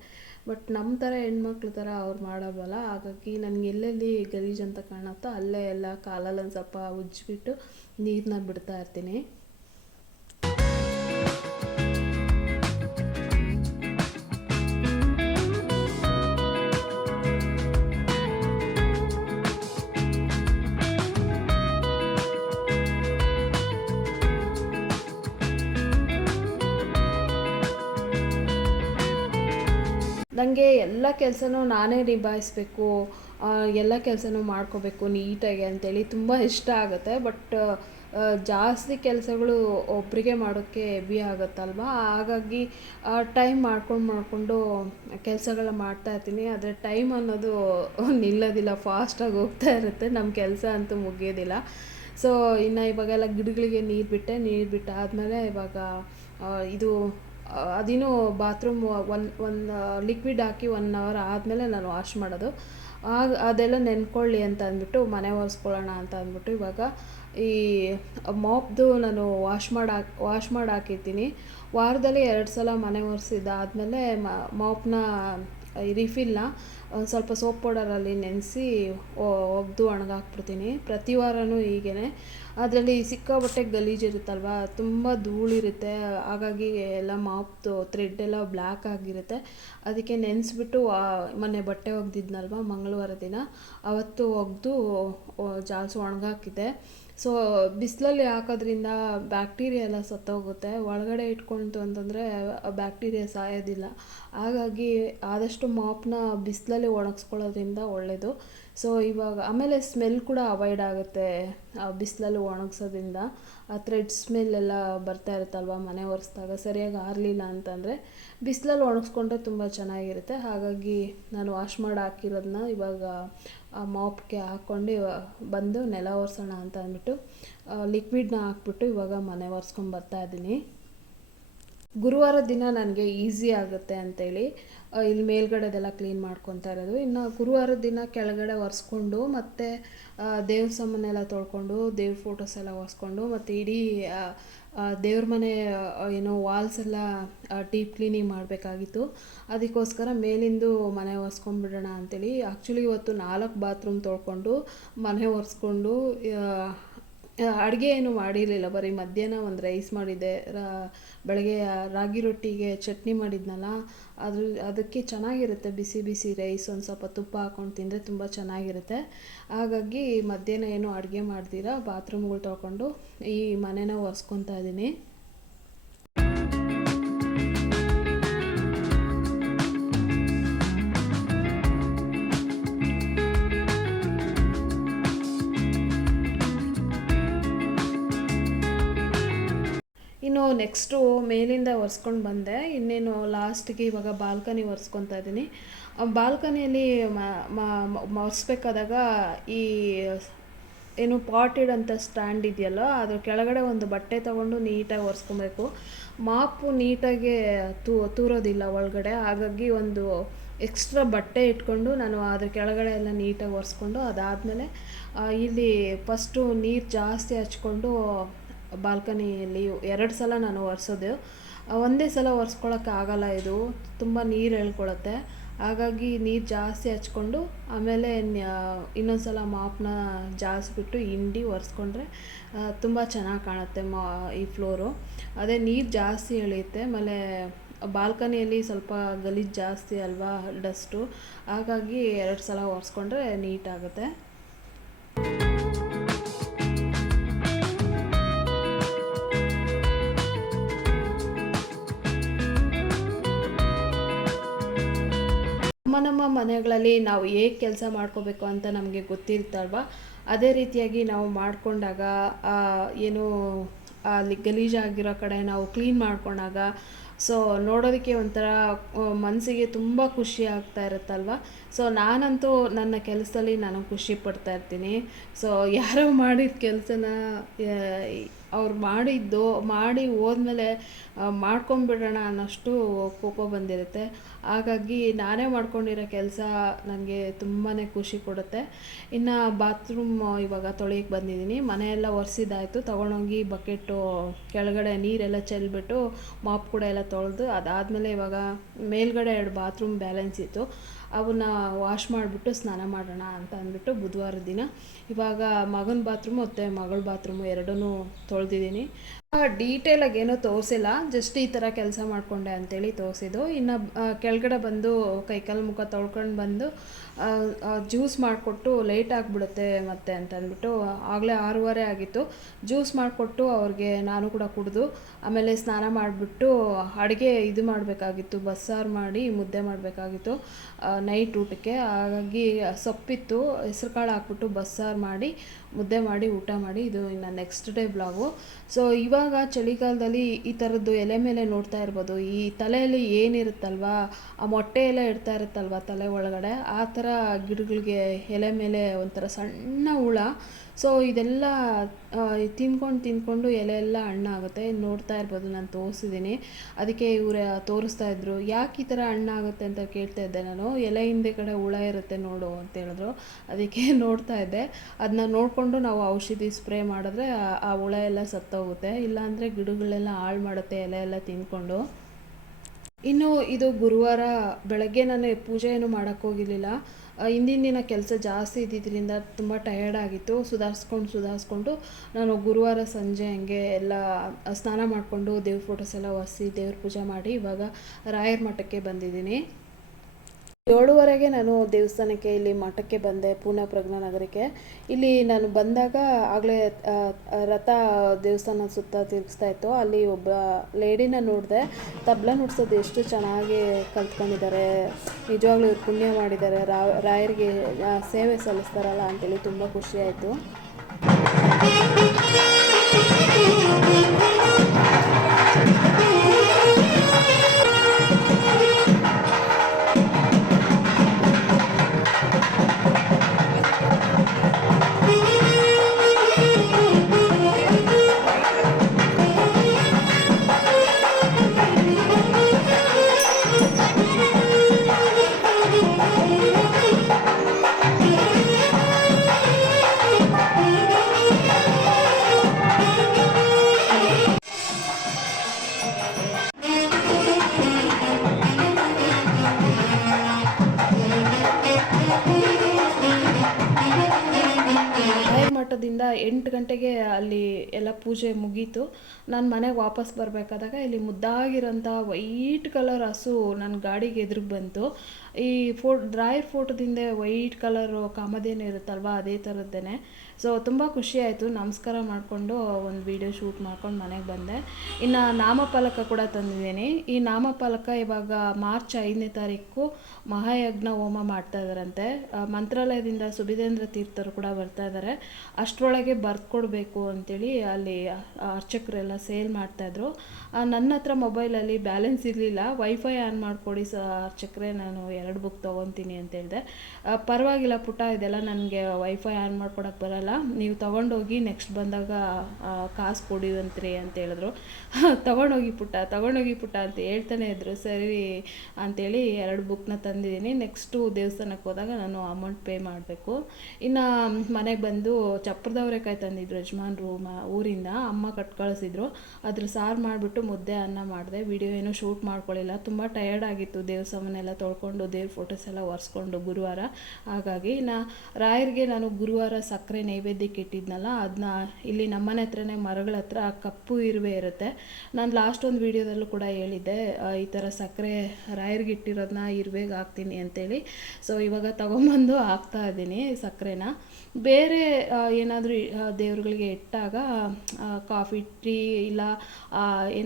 ಬಟ್ ನಮ್ಮ ಥರ ಹೆಣ್ಮಕ್ಳ ಥರ ಅವ್ರು ಮಾಡೋಬಲ್ಲ ಹಾಗಾಗಿ ನನಗೆ ಎಲ್ಲೆಲ್ಲಿ ಗಲೀಜು ಅಂತ ಕಾಣುತ್ತೋ ಅಲ್ಲೇ ಎಲ್ಲ ಕಾಲಲ್ಲಿ ಒಂದು ಸ್ವಲ್ಪ ಉಜ್ಜಿಬಿಟ್ಟು ನೀರನ್ನ ಬಿಡ್ತಾ ಇರ್ತೀನಿ. ನನಗೆ ಎಲ್ಲ ಕೆಲಸನೂ ನಾನೇ ನಿಭಾಯಿಸ್ಬೇಕು ಎಲ್ಲ ಕೆಲಸನೂ ಮಾಡ್ಕೋಬೇಕು ನೀಟಾಗಿ ಅಂತೇಳಿ ತುಂಬ ಇಷ್ಟ ಆಗುತ್ತೆ. ಬಟ್ ಜಾಸ್ತಿ ಕೆಲಸಗಳು ಒಬ್ಬರಿಗೆ ಮಾಡೋಕ್ಕೆ ಹೆವಿ ಆಗುತ್ತಲ್ವ? ಹಾಗಾಗಿ ಟೈಮ್ ಮಾಡ್ಕೊಂಡು ಮಾಡಿಕೊಂಡು ಕೆಲಸಗಳ ಮಾಡ್ತಾ ಇರ್ತೀನಿ. ಆದರೆ ಟೈಮ್ ಅನ್ನೋದು ನಿಲ್ಲೋದಿಲ್ಲ ಫಾಸ್ಟಾಗಿ ಹೋಗ್ತಾ ಇರುತ್ತೆ. ನಮ್ಮ ಕೆಲಸ ಅಂತೂ ಮುಗಿಯೋದಿಲ್ಲ. ಸೊ ಇನ್ನು ಇವಾಗೆಲ್ಲ ಗಿಡಗಳಿಗೆ ನೀರು ಬಿಟ್ಟೆ, ನೀರು ಬಿಟ್ಟಾದ್ಮೇಲೆ ಇವಾಗ ಇದು ಆ, ಅದಿನ್ನೂ ಬಾತ್ರೂಮ್ ಒನ್ ಒಂದು ಲಿಕ್ವಿಡ್ ಹಾಕಿ ಒನ್ ಅವರ್ ಆದಮೇಲೆ ನಾನು ವಾಶ್ ಮಾಡೋದು. ಆಗ ಅದೆಲ್ಲ ನೆನ್ಕೊಳ್ಳಿ ಅಂತ ಅಂದ್ಬಿಟ್ಟು ಮನೆ ಒರೆಸ್ಕೊಳ್ಳೋಣ ಅಂತ ಅಂದ್ಬಿಟ್ಟು ಇವಾಗ ಈ ಮಾಪ್ದು ನಾನು ವಾಶ್ ಮಾಡಿ ವಾಶ್ ಮಾಡಿ ಹಾಕಿರ್ತೀನಿ. ವಾರದಲ್ಲಿ ಎರಡು ಸಲ ಮನೆ ಒರೆಸಿದ್ದಾದಮೇಲೆ ಮಾಪ್ನ ಈ ರಿಫಿಲ್ನ ಒಂದು ಸ್ವಲ್ಪ ಸೋಪ್ ಪೌಡರಲ್ಲಿ ನೆನೆಸಿ ಒಗೆದು ಒಣಗಾಕ್ಬಿಡ್ತೀನಿ. ಪ್ರತಿ ವಾರನೂ ಹೀಗೇ ಅದರಲ್ಲಿ ಸಿಕ್ಕಾಪಟ್ಟೆ ಗಲೀಜಿರುತ್ತಲ್ವ ತುಂಬ ಧೂಳಿರುತ್ತೆ. ಹಾಗಾಗಿ ಎಲ್ಲ ಮಾಪ್ದು ಥ್ರೆಡ್ ಎಲ್ಲ ಬ್ಲ್ಯಾಕ್ ಆಗಿರುತ್ತೆ. ಅದಕ್ಕೆ ನೆನೆಸ್ಬಿಟ್ಟು ಮೊನ್ನೆ ಬಟ್ಟೆ ಒಗೆದಿದ್ನಲ್ವ, ಮಂಗಳವಾರ ದಿನ. ಅವತ್ತು ಒಗೆದು ಜಾಲ್ಸಿ ಒಣಗಾಕಿದ್ದೆ. ಸೊ ಬಿಸಿಲಲ್ಲಿ ಹಾಕೋದ್ರಿಂದ ಬ್ಯಾಕ್ಟೀರಿಯಾ ಎಲ್ಲ ಸತ್ತೋಗುತ್ತೆ. ಒಳಗಡೆ ಇಟ್ಕೊಳ್ತು ಅಂತಂದರೆ ಬ್ಯಾಕ್ಟೀರಿಯಾ ಸಾಯೋದಿಲ್ಲ. ಹಾಗಾಗಿ ಆದಷ್ಟು ಮಾಪ್ನ ಬಿಸಿಲಲ್ಲಿ ಒಣಗಿಸ್ಕೊಳ್ಳೋದ್ರಿಂದ ಒಳ್ಳೆಯದು ಸೊ ಇವಾಗ ಆಮೇಲೆ ಸ್ಮೆಲ್ ಕೂಡ ಅವಾಯ್ಡ್ ಆಗುತ್ತೆ ಬಿಸಿಲಲ್ಲಿ ಒಣಗಿಸೋದ್ರಿಂದ. ಆ ಥ್ರೆಡ್ ಸ್ಮೆಲ್ ಎಲ್ಲ ಬರ್ತಾ ಇರುತ್ತಲ್ವ ಮನೆ ಒರೆಸ್ದಾಗ? ಸರಿಯಾಗಿ ಆರಲಿಲ್ಲ ಅಂತಂದರೆ ಬಿಸಿಲಲ್ಲಿ ಒಣಗಿಸ್ಕೊಂಡ್ರೆ ತುಂಬ ಚೆನ್ನಾಗಿರುತ್ತೆ. ಹಾಗಾಗಿ ನಾನು ವಾಶ್ ಮಾಡಿ ಹಾಕಿರೋದನ್ನ ಇವಾಗ, ಆ ಮಾಪ್ಗೆ ಹಾಕ್ಕೊಂಡು ಬಂದು ನೆಲ ಒರೆಸೋಣ ಅಂತ ಅಂದ್ಬಿಟ್ಟು ಲಿಕ್ವಿಡ್ನ ಹಾಕ್ಬಿಟ್ಟು ಇವಾಗ ಮನೆ ಒರೆಸ್ಕೊಂಡು ಬರ್ತಾ ಇದ್ದೀನಿ. ಗುರುವಾರ ದಿನ ನನಗೆ ಈಸಿ ಆಗುತ್ತೆ ಅಂತೇಳಿ ಇಲ್ಲಿ ಮೇಲ್ಗಡೆದೆಲ್ಲ ಕ್ಲೀನ್ ಮಾಡ್ಕೊತಾ ಇರೋದು. ಇನ್ನು ಗುರುವಾರ ದಿನ ಕೆಳಗಡೆ ಒರೆಸ್ಕೊಂಡು ಮತ್ತು ದೇವ್ರ ಸಾಮಾನೆಲ್ಲ ತೊಳ್ಕೊಂಡು, ದೇವ್ರ ಫೋಟೋಸ್ ಎಲ್ಲ ಒರೆಸ್ಕೊಂಡು ಮತ್ತು ಇಡೀ ದೇವ್ರ ಮನೆ ಏನೋ ವಾಲ್ಸ್ ಎಲ್ಲ ಡೀಪ್ ಕ್ಲೀನಿಂಗ್ ಮಾಡಬೇಕಾಗಿತ್ತು. ಅದಕ್ಕೋಸ್ಕರ ಮೇಲಿಂದು ಮನೆ ಒರೆಸ್ಕೊಂಡ್ಬಿಡೋಣ ಅಂತೇಳಿ ಆ್ಯಕ್ಚುಲಿ ಇವತ್ತು ನಾಲ್ಕು ಬಾತ್ರೂಮ್ ತೊಳ್ಕೊಂಡು ಮನೆ ಒರೆಸ್ಕೊಂಡು ಅಡುಗೆ ಏನು ಮಾಡಿರಲಿಲ್ಲ. ಬರೀ ಮಧ್ಯಾಹ್ನ ಒಂದು ರೈಸ್ ಮಾಡಿದ್ದೆ. ರಾ, ಬೆಳಗ್ಗೆ ರಾಗಿ ರೊಟ್ಟಿಗೆ ಚಟ್ನಿ ಮಾಡಿದ್ನಲ್ಲ, ಅದ್ರ, ಅದಕ್ಕೆ ಚೆನ್ನಾಗಿರುತ್ತೆ. ಬಿಸಿ ಬಿಸಿ ರೈಸ್ ಒಂದು ಸ್ವಲ್ಪ ತುಪ್ಪ ಹಾಕ್ಕೊಂಡು ತಿಂದರೆ ತುಂಬ ಚೆನ್ನಾಗಿರುತ್ತೆ. ಹಾಗಾಗಿ ಮಧ್ಯಾಹ್ನ ಏನು ಅಡುಗೆ ಮಾಡ್ದಿರ, ಬಾತ್ರೂಮ್ಗಳು ತೊಗೊಂಡು ಈ ಮನೆನ ಒರೆಸ್ಕೊತಾ ಇದ್ದೀನಿ ಇನ್ನು ನೆಕ್ಸ್ಟು ಮೇಲಿಂದ ಒರೆಸ್ಕೊಂಡು ಬಂದೆ. ಇನ್ನೇನು ಲಾಸ್ಟ್ಗೆ ಇವಾಗ ಬಾಲ್ಕನಿ ಒರೆಸ್ಕೊತಾ ಇದ್ದೀನಿ. ಬಾಲ್ಕನಿಯಲ್ಲಿ ಒರೆಸ್ಬೇಕಾದಾಗ ಈ ಏನು ಪಾಟೆಡ್ ಅಂತ ಸ್ಟ್ಯಾಂಡ್ ಇದೆಯಲ್ಲ, ಅದ್ರ ಕೆಳಗಡೆ ಒಂದು ಬಟ್ಟೆ ತಗೊಂಡು ನೀಟಾಗಿ ಒರೆಸ್ಕೊಬೇಕು. ಮಾಪು ನೀಟಾಗಿ ತೂ, ತೂರೋದಿಲ್ಲ ಒಳಗಡೆ. ಹಾಗಾಗಿ ಒಂದು ಎಕ್ಸ್ಟ್ರಾ ಬಟ್ಟೆ ಇಟ್ಕೊಂಡು ನಾನು ಅದ್ರ ಕೆಳಗಡೆ ಎಲ್ಲ ನೀಟಾಗಿ ಒರೆಸ್ಕೊಂಡು ಅದಾದಮೇಲೆ ಇಲ್ಲಿ ಫಸ್ಟು ನೀರು ಜಾಸ್ತಿ ಹಚ್ಕೊಂಡು ಬಾಲ್ಕನಿಯಲ್ಲಿ ಎರಡು ಸಲ ನಾನು ಒರೆಸೋದು. ಒಂದೇ ಸಲ ಒರೆಸ್ಕೊಳಕ್ಕೆ ಆಗಲ್ಲ ಇದು. ತುಂಬ ನೀರು ಎಳ್ಕೊಳತ್ತೆ ಹಾಗಾಗಿ ನೀರು ಜಾಸ್ತಿ ಹಚ್ಕೊಂಡು ಆಮೇಲೆ ಇನ್ನೊಂದು ಸಲ ಮಾಪ್ನ ಬಿಟ್ಟು ಹಿಂಡಿ ಒರೆಸ್ಕೊಂಡ್ರೆ ತುಂಬ ಚೆನ್ನಾಗಿ ಕಾಣುತ್ತೆ ಮಾ, ಈ ಫ್ಲೋರು. ಅದೇ ನೀರು ಜಾಸ್ತಿ ಎಳೆಯುತ್ತೆ ಆಮೇಲೆ ಬಾಲ್ಕನಿಯಲ್ಲಿ ಸ್ವಲ್ಪ ಗಲೀಜು ಜಾಸ್ತಿ ಅಲ್ವಾ, ಡಸ್ಟು. ಹಾಗಾಗಿ ಎರಡು ಸಲ ಒರೆಸ್ಕೊಂಡ್ರೆ ನೀಟಾಗುತ್ತೆ. ನಮ್ಮ ಮನೆಗಳಲ್ಲಿ ನಾವು ಹೇಗೆ ಕೆಲಸ ಮಾಡ್ಕೋಬೇಕು ಅಂತ ನಮಗೆ ಗೊತ್ತಿರ್ತಲ್ವ ಅದೇ ರೀತಿಯಾಗಿ ನಾವು ಮಾಡಿಕೊಂಡಾಗ ಏನು ಅಲ್ಲಿ ಗಲೀಜಾಗಿರೋ ಕಡೆ ನಾವು ಕ್ಲೀನ್ ಮಾಡ್ಕೊಂಡಾಗ ಸೊ ನೋಡೋದಕ್ಕೆ ಒಂಥರ ಮನಸ್ಸಿಗೆ ತುಂಬ ಖುಷಿ ಆಗ್ತಾ ಇರುತ್ತಲ್ವ? ಸೊ ನಾನಂತೂ ನನ್ನ ಕೆಲಸದಲ್ಲಿ ನಾನು ಖುಷಿ ಪಡ್ತಾ ಇರ್ತೀನಿ. ಸೊ ಯಾರೋ ಮಾಡಿದ ಕೆಲಸನ ಅವ್ರು ಮಾಡಿದ್ದು, ಮಾಡಿ ಹೋದ್ಮೇಲೆ ಮಾಡ್ಕೊಂಬಿಡೋಣ ಅನ್ನೋಷ್ಟು ಕೋಪ ಬಂದಿರುತ್ತೆ. ಹಾಗಾಗಿ ನಾನೇ ಮಾಡ್ಕೊಂಡಿರೋ ಕೆಲಸ ನನಗೆ ತುಂಬಾ ಖುಷಿ ಕೊಡುತ್ತೆ. ಇನ್ನು ಬಾತ್ರೂಮ್ ಇವಾಗ ತೊಳೆಯಕ್ಕೆ ಬಂದಿದ್ದೀನಿ. ಮನೆಯೆಲ್ಲ ಒರೆಸಿದ್ದಾಯಿತು. ತೊಗೊಂಡೋಗಿ ಬಕೆಟು ಕೆಳಗಡೆ ನೀರೆಲ್ಲ ಚೆಲ್ಬಿಟ್ಟು ಮಾಪ್ ಕೂಡ ಎಲ್ಲ ತೊಳೆದು ಅದಾದಮೇಲೆ ಇವಾಗ ಮೇಲ್ಗಡೆ ಎರಡು ಬಾತ್ರೂಮ್ ಬ್ಯಾಲೆನ್ಸ್ ಇತ್ತು. ಅವನ್ನ ವಾಶ್ ಮಾಡಿಬಿಟ್ಟು ಸ್ನಾನ ಮಾಡೋಣ ಅಂತ ಅಂದ್ಬಿಟ್ಟು ಬುಧವಾರ ದಿನ ಇವಾಗ ಮಗನ ಬಾತ್ರೂಮು ಮತ್ತು ಮಗಳ ಬಾತ್ರೂಮು ಎರಡನ್ನೂ ತೊಳೆದಿದ್ದೀನಿ. ಡೀಟೇಲಾಗಿ ಏನೂ ತೋರಿಸಿಲ್ಲ. ಜಸ್ಟ್ ಈ ಥರ ಕೆಲಸ ಮಾಡಿಕೊಂಡೆ ಅಂತೇಳಿ ತೋರಿಸಿದ್ದು. ಇನ್ನು ಕೆಳಗಡೆ ಬಂದು ಕೈಕಾಲು ಮುಖ ತೊಳ್ಕೊಂಡು ಬಂದು ಜ್ಯೂಸ್ ಮಾಡಿಕೊಟ್ಟು ಲೇಟ್ ಆಗಿಬಿಡುತ್ತೆ ಮತ್ತೆ ಅಂತ ಅಂದ್ಬಿಟ್ಟು ಆಗಲೇ ಆರೂವರೆ ಆಗಿತ್ತು. ಜ್ಯೂಸ್ ಮಾಡಿಕೊಟ್ಟು ಅವ್ರಿಗೆ ನಾನು ಕೂಡ ಕುಡಿದು, ಆಮೇಲೆ ಸ್ನಾನ ಮಾಡಿಬಿಟ್ಟು ಅಡುಗೆ ಇದು ಮಾಡಬೇಕಾಗಿತ್ತು, ಬಸ್ಸಾರು ಮಾಡಿ ಮುದ್ದೆ ಮಾಡಬೇಕಾಗಿತ್ತು ನೈಟ್ ಊಟಕ್ಕೆ. ಹಾಗಾಗಿ ಸೊಪ್ಪಿತ್ತು, ಹೆಸ್ರು ಕಾಳು ಹಾಕ್ಬಿಟ್ಟು ಬಸ್ಸಾರು ಮಾಡಿ, ಮುದ್ದೆ ಮಾಡಿ, ಊಟ ಮಾಡಿ. ಇದು ಇನ್ನು ನೆಕ್ಸ್ಟ್ ಡೇ ಬ್ಲಾಗು ಸೊ ಇವಾಗ ಚಳಿಗಾಲದಲ್ಲಿ ಈ ಥರದ್ದು ಎಲೆ ಮೇಲೆ ನೋಡ್ತಾ ಇರ್ಬೋದು. ಈ ತಲೆಯಲ್ಲಿ ಏನಿರುತ್ತಲ್ವ, ಆ ಮೊಟ್ಟೆ ಎಲ್ಲ ಇಡ್ತಾ ಇರುತ್ತಲ್ವ ತಲೆ ಒಳಗಡೆ, ಆ ಥರ ಗಿಡಗಳಿಗೆ ಎಲೆ ಮೇಲೆ ಒಂಥರ ಸಣ್ಣ ಹುಳ. ಸೊ ಇದೆಲ್ಲ ತಿನ್ಕೊಂಡು ತಿನ್ಕೊಂಡು ಎಲೆ ಎಲ್ಲ ಹಣ್ಣಾಗುತ್ತೆ ನೋಡ್ತಾ ಇರ್ಬೋದು, ನಾನು ತೋರಿಸಿದ್ದೀನಿ ಅದಕ್ಕೆ ಇವರು ತೋರಿಸ್ತಾ ಇದ್ರು. ಯಾಕೆ ಈ ಥರ ಹಣ್ಣಾಗುತ್ತೆ ಅಂತ ಕೇಳ್ತಾ ಇದ್ದೆ ನಾನು. ಎಲೆ ಹಿಂದೆ ಕಡೆ ಹುಳ ಇರುತ್ತೆ ನೋಡು ಅಂತ ಹೇಳಿದ್ರು. ಅದಕ್ಕೆ ನೋಡ್ತಾ ಇದ್ದೆ. ಅದನ್ನ ನೋಡಿಕೊಂಡು ನಾವು ಔಷಧಿ ಸ್ಪ್ರೇ ಮಾಡಿದ್ರೆ ಆ- ಆ ಹುಳ ಎಲ್ಲ ಸತ್ತೋಗುತ್ತೆ. ಇಲ್ಲಾಂದರೆ ಗಿಡಗಳೆಲ್ಲ ಹಾಳು ಮಾಡುತ್ತೆ, ಎಲೆ ಎಲ್ಲ ತಿನ್ಕೊಂಡು. ಇನ್ನು ಇದು ಗುರುವಾರ ಬೆಳಗ್ಗೆ ನಾನು ಪೂಜೆ ಏನು ಮಾಡೋಕ್ಕೋಗಿರಲಿಲ್ಲ ಹಿಂದಿನ ದಿನ ಕೆಲಸ ಜಾಸ್ತಿ ಇದ್ದಿದ್ದರಿಂದ ತುಂಬ ಟಯರ್ಡ್ ಆಗಿತ್ತು. ಸುಧಾರಿಸ್ಕೊಂಡು ಸುಧಾರಿಸ್ಕೊಂಡು ನಾನು ಗುರುವಾರ ಸಂಜೆ ಹಂಗೆ ಎಲ್ಲ ಸ್ನಾನ ಮಾಡಿಕೊಂಡು ದೇವ್ರ ಫೋಟೋಸ್ ಎಲ್ಲ ಒರೆಸಿ ದೇವ್ರ ಪೂಜೆ ಮಾಡಿ ಇವಾಗ ರಾಯರ ಮಠಕ್ಕೆ ಬಂದಿದ್ದೀನಿ. ಏಳುವರೆಗೆ ನಾನು ದೇವಸ್ಥಾನಕ್ಕೆ ಇಲ್ಲಿ ಮಠಕ್ಕೆ ಬಂದೆ, ಪೂನ ಪ್ರಜ್ಞಾ ನಗರಕ್ಕೆ. ಇಲ್ಲಿ ನಾನು ಬಂದಾಗ ಆಗಲೇ ರಥ ದೇವಸ್ಥಾನ ಸುತ್ತ ತಿರುಗಿಸ್ತಾ ಇತ್ತು. ಅಲ್ಲಿ ಒಬ್ಬ ಲೇಡಿನ ನೋಡಿದೆ. ತಬ್ಲ ನುಡ್ಸೋದು ಎಷ್ಟು ಚೆನ್ನಾಗಿ ಕಲ್ತ್ಕೊಂಡಿದ್ದಾರೆ. ನಿಜವಾಗ್ಲೂ ಇವ್ರು ಪುಣ್ಯ ಮಾಡಿದ್ದಾರೆ. ರಾಯರಿಗೆ ಸೇವೆ ಸಲ್ಲಿಸ್ತಾರಲ್ಲ ಅಂತೇಳಿ ತುಂಬ ಖುಷಿ ಮುಗೀತು ನಾನು ಮನೆಗೆ ವಾಪಸ್ ಬರಬೇಕಾದಾಗ ಇಲ್ಲಿ ಮುದ್ದಾಗಿರೋಂಥ ವೈಟ್ ಕಲರ್ ಹಸು ನನ್ನ ಗಾಡಿಗೆ ಎದುರು ಬಂತು. ಈ ಫೋ ಡ್ರಾಯರ್ ಫೋಟೋದಿಂದ ವೈಟ್ ಕಲರು ಕಾಮಧೇನು ಇರುತ್ತಲ್ವ, ಅದೇ ಥರದ್ದೇನೆ. ಸೊ ತುಂಬ ಖುಷಿ ಆಯಿತು. ನಮಸ್ಕಾರ ಮಾಡಿಕೊಂಡು ಒಂದು ವಿಡಿಯೋ ಶೂಟ್ ಮಾಡ್ಕೊಂಡು ಮನೆಗೆ ಬಂದೆ. ಇನ್ನು ನಾಮಫಲಕ ಕೂಡ ತಂದಿದ್ದೀನಿ. ಈ ನಾಮಫಲಕ ಇವಾಗ ಮಾರ್ಚ್ ಐದನೇ ತಾರೀಕು ಮಹಾಯಜ್ಞ ಹೋಮ ಮಾಡ್ತಾ ಇದ್ದಾರಂತೆ ಮಂತ್ರಾಲಯದಿಂದ ಸುಬಿದೇಂದ್ರ ತೀರ್ಥರು ಕೂಡ ಬರ್ತಾ ಇದ್ದಾರೆ ಅಷ್ಟರೊಳಗೆ ಬರ್ಕೊಡ್ಬೇಕು ಅಂತೇಳಿ ಅಲ್ಲಿ ಅರ್ಚಕರೆಲ್ಲ ಸೇಲ್ ಮಾಡ್ತಾಯಿದ್ರು ನನ್ನ ಹತ್ರ ಮೊಬೈಲಲ್ಲಿ ಬ್ಯಾಲೆನ್ಸ್ ಇರಲಿಲ್ಲ. ವೈಫೈ ಆನ್ ಮಾಡಿಕೊಡಿ ಸರ್, ಚಕ್ರೆ ನಾನು ಎರಡು ಬುಕ್ ತೊಗೊತೀನಿ ಅಂತ ಹೇಳಿದೆ. ಪರವಾಗಿಲ್ಲ ಪುಟ್ಟ ಇದೆಲ್ಲ ನನಗೆ ವೈಫೈ ಆನ್ ಮಾಡ್ಕೊಡಕ್ಕೆ ಬರಲ್ಲ. ನೀವು ತೊಗೊಂಡೋಗಿ ನೆಕ್ಸ್ಟ್ ಬಂದಾಗ ಕಾಸು ಕೊಡಿವಂತ್ರಿ ಅಂತ ಹೇಳಿದ್ರು. ತೊಗೊಂಡೋಗಿ ಪುಟ್ಟ ತೊಗೊಂಡೋಗಿ ಪುಟ್ಟ ಅಂತ ಹೇಳ್ತಾನೆ ಇದ್ರು. ಸರಿ ಅಂತೇಳಿ ಎರಡು ಬುಕ್ನ ತಂದಿದ್ದೀನಿ. ನೆಕ್ಸ್ಟು ದೇವಸ್ಥಾನಕ್ಕೆ ಹೋದಾಗ ನಾನು ಅಮೌಂಟ್ ಪೇ ಮಾಡಬೇಕು. ಇನ್ನು ಮನೆಗೆ ಬಂದು ಚಪ್ರದವರೆಕಾಯಿ ತಂದಿದ್ರು ಯಜಮಾನ್ರು ಮ, ಊರಿಂದ. ಅಮ್ಮ ಕಟ್ ಕಳಿಸಿದ್ರು ಅದ್ರ ಸಾರು ಮಾಡಿಬಿಟ್ಟು ಮುದ್ದೆ ಅನ್ನ ಮಾಡಿದೆ. ವಿಡಿಯೋ ಏನೂ ಶೂಟ್ ಮಾಡ್ಕೊಳ್ಳಿಲ್ಲ ತುಂಬ ಟಯರ್ಡ್ ಆಗಿತ್ತು. ದೇವ್ರ ಸಾಮಾನೆಲ್ಲ ತೊಳ್ಕೊಂಡು, ದೇವ್ರ ಫೋಟೋಸ್ ಎಲ್ಲ ಒರೆಸ್ಕೊಂಡು ಗುರುವಾರ. ಹಾಗಾಗಿ ನಾ ರಾಯರಿಗೆ ನಾನು ಗುರುವಾರ ಸಕ್ಕರೆ ನೈವೇದ್ಯಕ್ಕೆ ಇಟ್ಟಿದ್ನಲ್ಲ ಅದನ್ನ ಇಲ್ಲಿ ನಮ್ಮನೆ ಹತ್ರನೇ ಮರಗಳ ಹತ್ರ ಕಪ್ಪು ಇರುವೆ ಇರುತ್ತೆ. ನಾನು ಲಾಸ್ಟ್ ಒಂದು ವೀಡಿಯೋದಲ್ಲೂ ಕೂಡ ಹೇಳಿದ್ದೆ ಈ ಥರ ಸಕ್ಕರೆ ರಾಯರಿಗೆ ಇಟ್ಟಿರೋದನ್ನ ಇರುವೆಗೆ ಹಾಕ್ತೀನಿ ಅಂತೇಳಿ. ಸೊ ಇವಾಗ ತೊಗೊಂಬಂದು ಹಾಕ್ತಾ ಇದ್ದೀನಿ ಸಕ್ಕರೆನ. ಬೇರೆ ಏನಾದರೂ ದೇವರುಗಳಿಗೆ ಇಟ್ಟಾಗ ಕಾಫಿ, ಟೀ ಇಲ್ಲ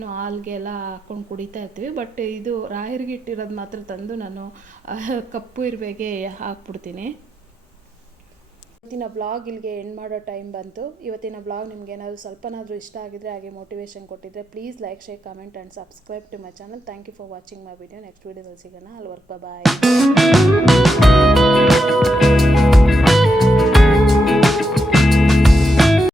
ಏನು ಹಾಲ್ಗೆ ಎಲ್ಲ ಹಾಕ್ಕೊಂಡು ಕುಡಿತಾ ಇರ್ತೀವಿ. ಬಟ್ ಇದು ರಾಯರಿಗೆ ಇಟ್ಟಿರೋದು ಮಾತ್ರ ತಂದು ನಾನು ಕಪ್ಪು ಇರುವೆಗೆ ಹಾಕ್ಬಿಡ್ತೀನಿ. ಇವತ್ತಿನ ಬ್ಲಾಗ್ ಇಲ್ಲಿಗೆ ಎಂಡ್ ಮಾಡೋ ಟೈಮ್ ಬಂತು. ಇವತ್ತಿನ ಬ್ಲಾಗ್ ನಿಮ್ಗೆ ಏನಾದರೂ ಸ್ವಲ್ಪನಾದರೂ ಇಷ್ಟ ಆಗಿದ್ರೆ ಹಾಗೆ ಮೋಟಿವೇಶನ್ ಕೊಟ್ಟಿದ್ರೆ please like share comment and subscribe to my channel thank you for watching my video next ವೀಡಿಯೋದಲ್ಲಿ ಸಿಗೋಣ. ಅಲ್ಲಿ ವರ್ಕ್ ಬಾಯ್